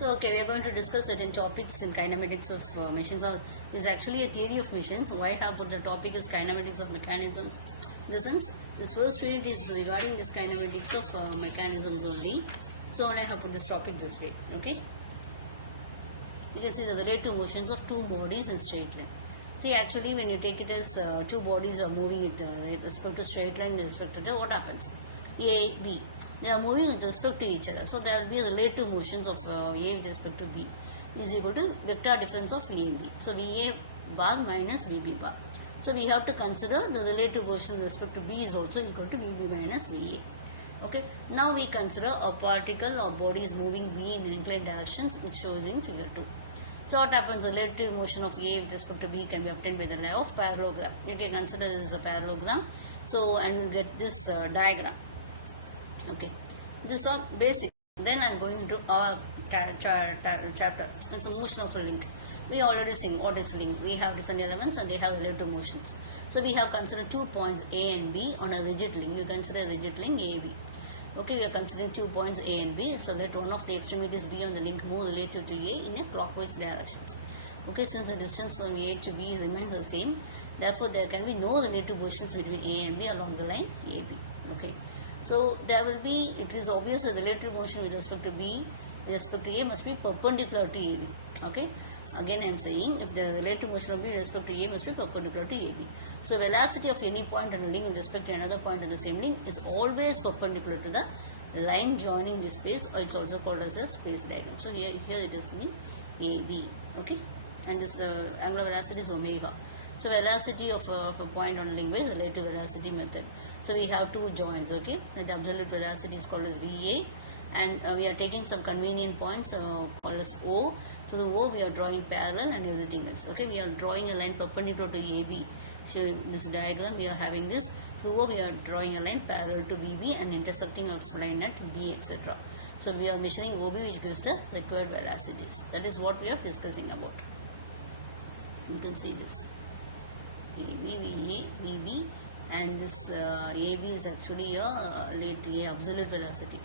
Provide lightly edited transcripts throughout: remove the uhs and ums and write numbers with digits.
So, okay, we are going to discuss certain topics in kinematics of machines. This is actually a theory of machines. Why have put the topic is kinematics of mechanisms? In the sense, this first unit is regarding this kinematics of mechanisms only. So, I have put this topic this way. Okay. You can see the relative motions of two bodies in straight line. See, actually, when you take it as two bodies are moving it with respect to straight line, with respect to the, what happens? A, B. They are moving with respect to each other. So, there will be relative motions of A with respect to B is equal to vector difference of A and B. So, VA bar minus VB bar. So, we have to consider the relative motion with respect to B is also equal to VB minus VA. Okay. Now, we consider a particle or body is moving V in inclined directions, which shows in figure 2. So what happens? The relative motion of A with respect to B can be obtained by the law of parallelogram. You can consider this as a parallelogram. So, and we'll get this diagram. Okay, this is all basic. Then I am going to our chapter. It's a motion of a link. We already seen what is link. We have different elements and they have relative motions. So we have considered 2 points A and B on a rigid link. You consider rigid link AB. Okay, we are considering 2 points A and B. So let one of the extremities B on the link move relative to A in a clockwise direction. Okay, since the distance from A to B remains the same, therefore there can be no relative motions between A and B along the line AB. Okay, so there will be, it is obvious that the relative motion with respect to B with respect to A must be perpendicular to AB. Okay, again I am saying if the relative motion of B with respect to A must be perpendicular to AB. So velocity of any point on a link with respect to another point on the same link is always perpendicular to the line joining this space, or it's also called as a space diagram. So here it is in AB. Okay, and this angular velocity is omega. So velocity of a point on a link by relative velocity method. So we have two joints. Okay, the absolute velocity is called as VA, and we are taking some convenient points called as O. Through O we are drawing parallel and everything else. Okay, we are drawing a line perpendicular to AB. So this diagram we are having this. Through O we are drawing a line parallel to BB and intersecting our line at B, etc. So we are measuring OB, which gives the required velocities. That is what we are discussing about. You can see this AB, VA, VB, and this AB is actually a absolute velocity.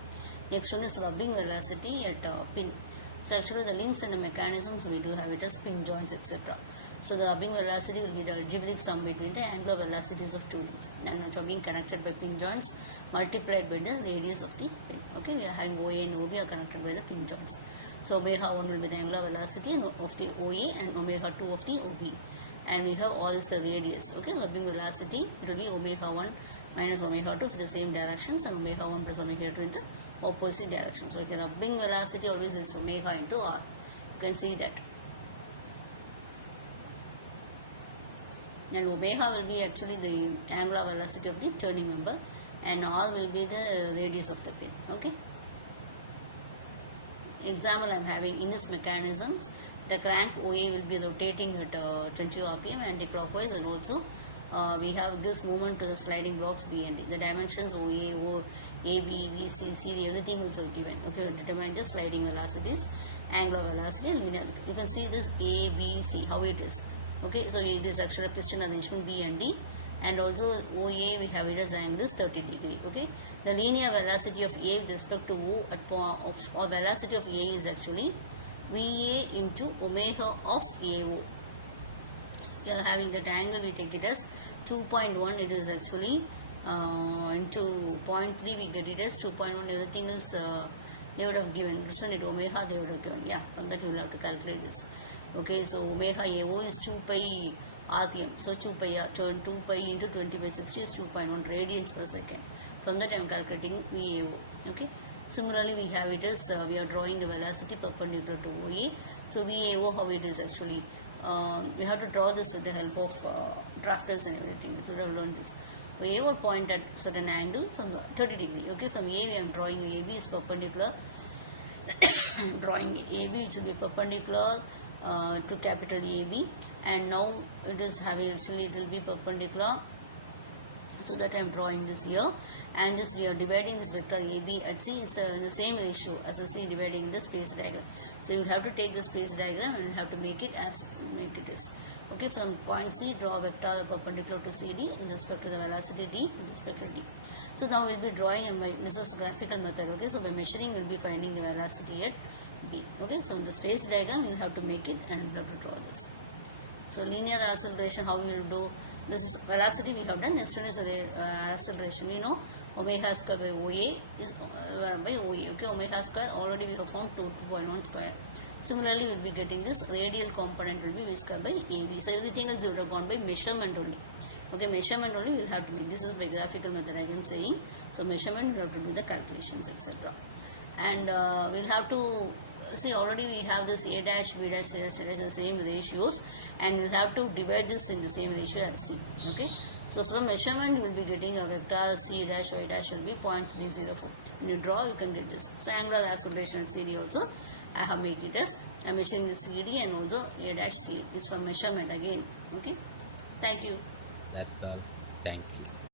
Next one is rubbing velocity at pin. So actually the links and the mechanisms we do have it as pin joints, etc. So the rubbing velocity will be the algebraic sum between the angular velocities of two links, and which are being connected by pin joints multiplied by the radius of the pin. Okay, we are having OA and OB are connected by the pin joints. So omega 1 will be the angular velocity of the OA and omega 2 of the OB. And we have all this the radius. Okay, rubbing velocity, it will be omega 1 minus omega 2 for the same directions, and omega 1 plus omega 2 in the opposite directions. So okay, rubbing velocity always is omega into R. You can see that. And omega will be actually the angular velocity of the turning member, and R will be the radius of the pin. Okay. Example I am having in this mechanisms, the crank OA will be rotating at 20 rpm anti-clockwise, and also we have this movement to the sliding blocks B and D. The dimensions OA, O, AB, BC, CD, everything also given. Okay, determine the sliding velocities, angular velocity, and linear. You can see this A, B, C, how it is. Okay, so it is actually a piston arrangement B and D, and also OA we have it as angle 30 degree. Okay, the linear velocity of A with respect to O at or velocity of A is actually VA into omega of AO. We are having that angle, we take it as 2.1, it is actually into 0.3, we get it as 2.1, everything else they would have given. This one, it omega they would have given. Yeah, from that you will have to calculate this. Okay, so omega AO is 2 pi rpm. So 2 pi into 20 by 60 is 2.1 radians per second. From that I am calculating VAO. Okay. Similarly, we have it as we are drawing the velocity perpendicular to OA. So VAO, how it is actually. We have to draw this with the help of drafters and everything. So we have learned this. A will point at certain angle from 30 degree. Okay, from A we am drawing AB is perpendicular. Drawing AB, which will be perpendicular to capital AB, and now it is having actually it will be perpendicular. So that I am drawing this here, and this we are dividing this vector AB at C is the same ratio as a C dividing the space diagram. So you will have to take the space diagram and you have to make it as is. Okay, from point C draw vector perpendicular to CD with respect to the velocity D with respect to D. So now we will be drawing, and this is graphical method. Okay, so by measuring we will be finding the velocity at B. Okay, so in the space diagram, you have to make it and you have to draw this. So linear acceleration, how we will do? This is velocity we have done. Next one is acceleration. We know omega square by OA is by OA. Okay, omega square already we have found 2.1 square. Similarly, we will be getting this radial component will be V square by AB. So everything else would have gone by measurement only. Okay, measurement only we will have to make. This is by graphical method I am saying. So measurement we have to do the calculations, etc. And we'll have to see, already we have this A dash, B dash, C dash, C dash, the same ratios, and we'll have to divide this in the same ratio as C. Okay, so from measurement you will be getting a vector C dash Y dash will be 0.304. When you draw, you can get this. So angular acceleration at CD also I have made it as I'm measuring the CD, and also A dash C is for measurement again. Okay, thank you. That's all. Thank you.